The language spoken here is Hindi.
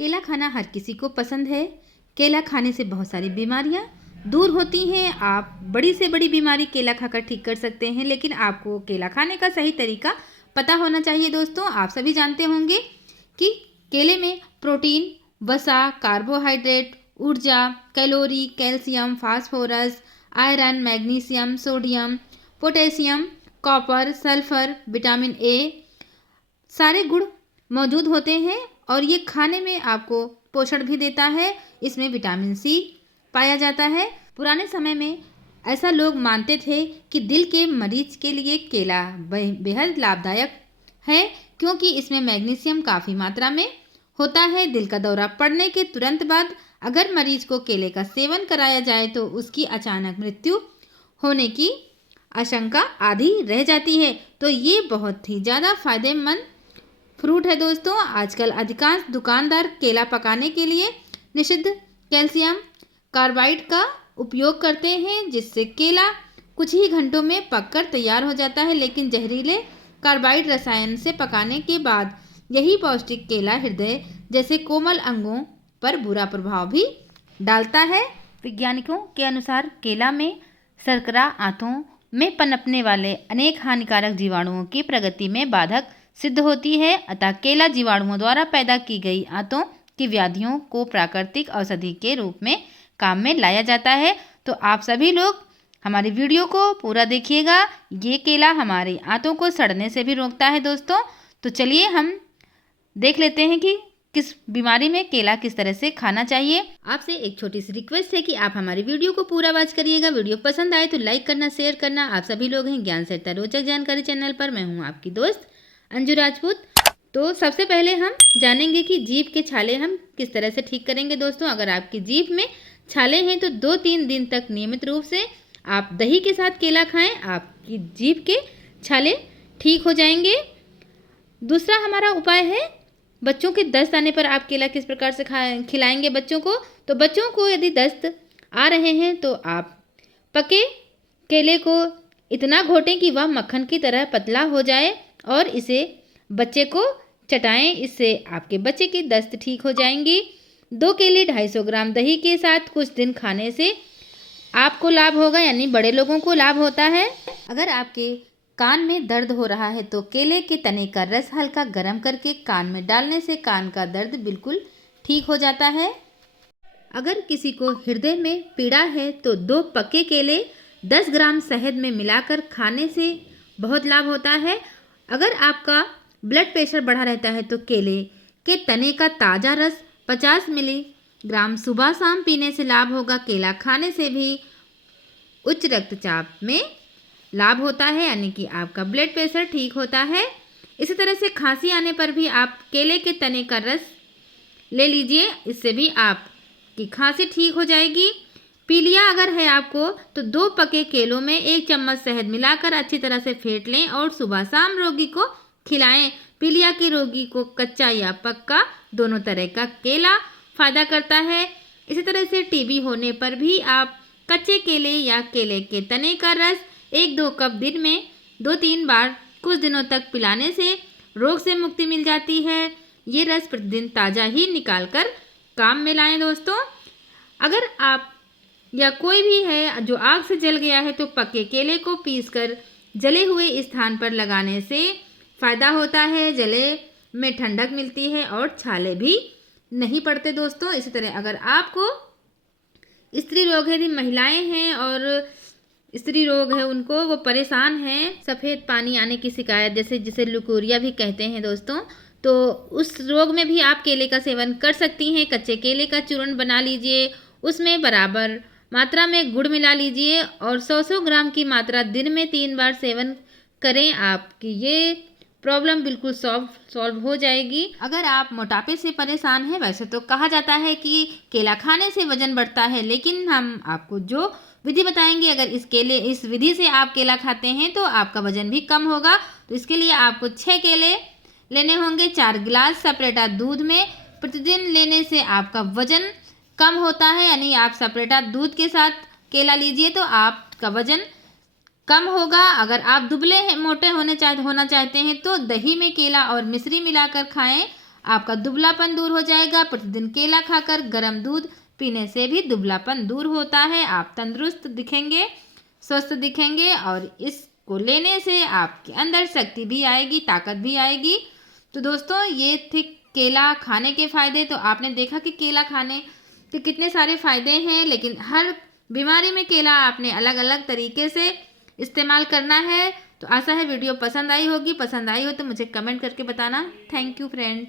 केला खाना हर किसी को पसंद है। केला खाने से बहुत सारी बीमारियां दूर होती हैं। आप बड़ी से बड़ी बीमारी केला खाकर ठीक कर सकते हैं, लेकिन आपको केला खाने का सही तरीका पता होना चाहिए। दोस्तों, आप सभी जानते होंगे कि केले में प्रोटीन, वसा, कार्बोहाइड्रेट, ऊर्जा, calorie, calcium, phosphorus, iron, magnesium, sodium, potassium, copper, sulphur, vitamin A सारे गुण मौजूद होते हैं और ये खाने में आपको पोषण भी देता है। इसमें विटामिन सी पाया जाता है। पुराने समय में ऐसा लोग मानते थे कि दिल के मरीज के लिए केला बेहद लाभदायक है, क्योंकि इसमें मैग्नीशियम काफ़ी मात्रा में होता है। दिल का दौरा पड़ने के तुरंत बाद अगर मरीज को केले का सेवन कराया जाए तो उसकी अचानक मृत्यु होने की आशंका आधी रह जाती है। तो ये बहुत ही ज़्यादा फायदेमंद फ्रूट है। दोस्तों, आजकल अधिकांश दुकानदार केला पकाने के लिए निषिद्ध कैल्शियम कार्बाइड का उपयोग करते हैं, जिससे केला कुछ ही घंटों में पककर तैयार हो जाता है। लेकिन जहरीले कार्बाइड रसायन से पकाने के बाद यही पौष्टिक केला हृदय जैसे कोमल अंगों पर बुरा प्रभाव भी डालता है। वैज्ञानिकों के अनुसार केला में शर्करा आंतों में पनपने वाले अनेक हानिकारक जीवाणुओं की प्रगति में बाधक सिद्ध होती है। अतः केला जीवाणुओं द्वारा पैदा की गई आंतों की व्याधियों को प्राकृतिक औषधि के रूप में काम में लाया जाता है। तो आप सभी लोग हमारी वीडियो को पूरा देखिएगा। ये केला हमारी आंतों को सड़ने से भी रोकता है। दोस्तों, तो चलिए हम देख लेते हैं कि किस बीमारी में केला किस तरह से खाना चाहिए। आपसे एक छोटी सी रिक्वेस्ट है कि आप हमारी वीडियो को पूरा वॉच करिएगा। वीडियो पसंद आए तो लाइक करना, शेयर करना। आप सभी लोग हैं ज्ञान से रोचक जानकारी चैनल पर। मैं हूँ आपकी दोस्त अंजू राजपूत। तो सबसे पहले हम जानेंगे कि जीभ के छाले हम किस तरह से ठीक करेंगे। दोस्तों, अगर आपकी जीभ में छाले हैं तो 2-3 दिन तक नियमित रूप से आप दही के साथ केला खाएं, आपकी जीभ के छाले ठीक हो जाएंगे। दूसरा हमारा उपाय है, बच्चों के दस्त आने पर आप केला किस प्रकार से खिलाएंगे बच्चों को। तो बच्चों को यदि दस्त आ रहे हैं तो आप पके केले को इतना घोटें कि वह मक्खन की तरह पतला हो जाए और इसे बच्चे को चटाएं। इससे आपके बच्चे की दस्त ठीक हो जाएंगी। 2 केले 250 ग्राम दही के साथ कुछ दिन खाने से आपको लाभ होगा, यानी बड़े लोगों को लाभ होता है। अगर आपके कान में दर्द हो रहा है तो केले के तने का रस हल्का गर्म करके कान में डालने से कान का दर्द बिल्कुल ठीक हो जाता है। अगर किसी को हृदय में पीड़ा है तो 2 पके केले 10 ग्राम शहद में मिलाकर खाने से बहुत लाभ होता है। अगर आपका ब्लड प्रेशर बढ़ा रहता है तो केले के तने का ताज़ा रस 50 मिलीग्राम सुबह शाम पीने से लाभ होगा। केला खाने से भी उच्च रक्तचाप में लाभ होता है, यानी कि आपका ब्लड प्रेशर ठीक होता है। इसी तरह से खांसी आने पर भी आप केले के तने का रस ले लीजिए, इससे भी आपकी खांसी ठीक हो जाएगी। पीलिया अगर है आपको तो 2 पके केलों में 1 चम्मच शहद मिलाकर अच्छी तरह से फेंट लें और सुबह शाम रोगी को खिलाएं। पीलिया के रोगी को कच्चा या पक्का दोनों तरह का केला फायदा करता है। इसी तरह से टीबी होने पर भी आप कच्चे केले या केले के तने का रस 1-2 कप दिन में 2-3 बार कुछ दिनों तक पिलाने से रोग से मुक्ति मिल जाती है। ये रस प्रतिदिन ताज़ा ही निकाल कर काम में लाएं। दोस्तों, अगर आप या कोई भी है जो आग से जल गया है तो पके केले को पीसकर जले हुए स्थान पर लगाने से फ़ायदा होता है। जले में ठंडक मिलती है और छाले भी नहीं पड़ते। दोस्तों, इसी तरह अगर आपको स्त्री रोग है, यदि महिलाएं हैं और स्त्री रोग है, उनको वो परेशान हैं, सफ़ेद पानी आने की शिकायत, जैसे जिसे लुकोरिया भी कहते हैं दोस्तों, तो उस रोग में भी आप केले का सेवन कर सकती हैं। कच्चे केले का चूर्ण बना लीजिए, उसमें बराबर मात्रा में गुड़ मिला लीजिए और 100-100 ग्राम की मात्रा दिन में 3 बार सेवन करें। आपकी ये प्रॉब्लम बिल्कुल सॉल्व हो जाएगी। अगर आप मोटापे से परेशान हैं, वैसे तो कहा जाता है कि केला खाने से वजन बढ़ता है, लेकिन हम आपको जो विधि बताएंगे, अगर इस विधि से आप केला खाते हैं तो आपका वजन भी कम होगा। तो इसके लिए आपको 6 केले लेने होंगे 4 गिलास सेपरेटा दूध में। प्रतिदिन लेने से आपका वजन कम होता है, यानी आप सेपरेटा दूध के साथ केला लीजिए तो आपका वजन कम होगा। अगर आप दुबले मोटे होना चाहते हैं तो दही में केला और मिश्री मिलाकर खाएं। आपका दुबलापन दूर हो जाएगा। प्रतिदिन केला खाकर गर्म दूध पीने से भी दुबलापन दूर होता है। आप तंदुरुस्त दिखेंगे, स्वस्थ दिखेंगे और इसको लेने से आपके अंदर शक्ति भी आएगी, ताकत भी आएगी। तो दोस्तों ये थे केला खाने के फ़ायदे। तो आपने देखा कि केला खाने के कितने सारे फ़ायदे हैं, लेकिन हर बीमारी में केला आपने अलग अलग तरीके से इस्तेमाल करना है। तो आशा है वीडियो पसंद आई होगी। पसंद आई हो तो मुझे कमेंट करके बताना। Thank you friends.